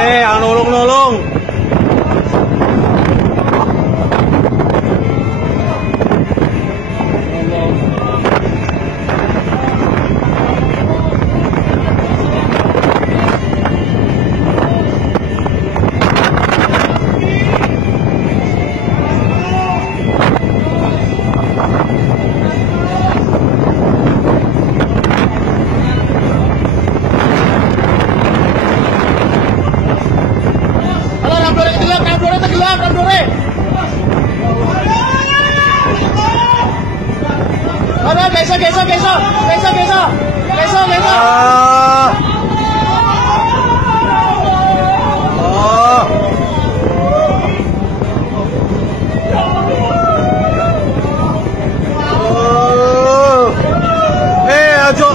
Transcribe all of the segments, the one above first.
Yang nulung-nulung. Besok. Ajo.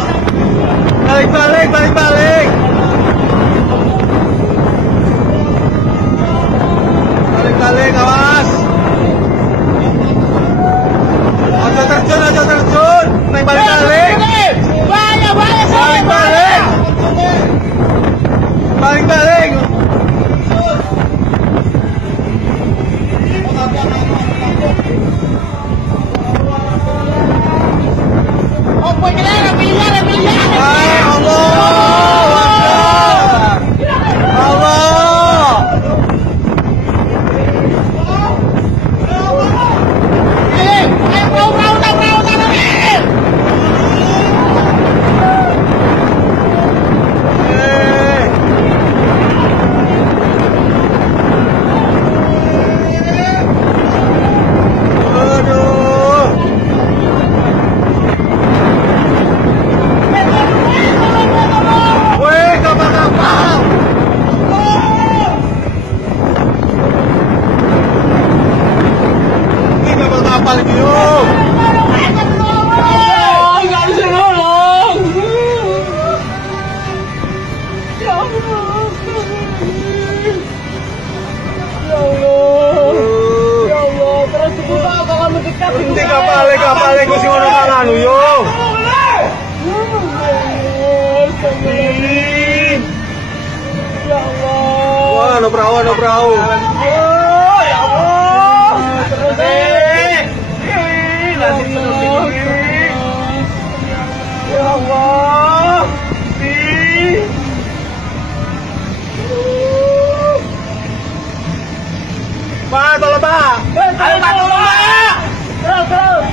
Balik. Balik, awas. Ajo terjun. Naik balik. Balik. Kapal ku sing ono kanan yo. Ya Allah. Wah, no perahu. Ya Allah. Terus nasib seperti ini. Ya Allah. Pak, tolong Pak. Ayo Pak, tolong Pak. Terus.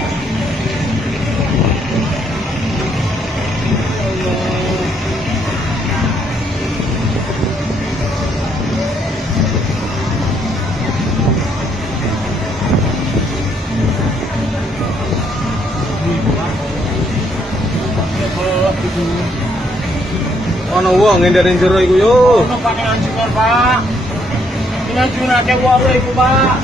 Ono wong ngendarin jero iku yo. Ono Pak ngancur, Pak. Ngancurake wong iku, Pak.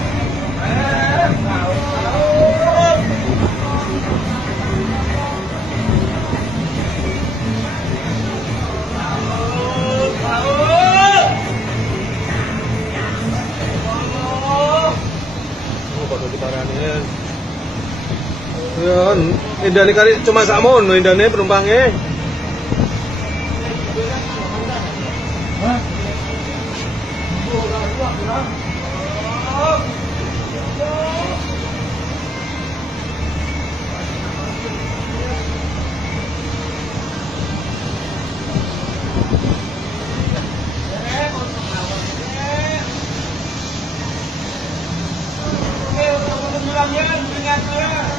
Indane kali cuma sakmono indane penumpangnya. Oke, untuk penumpangnya ingat ya.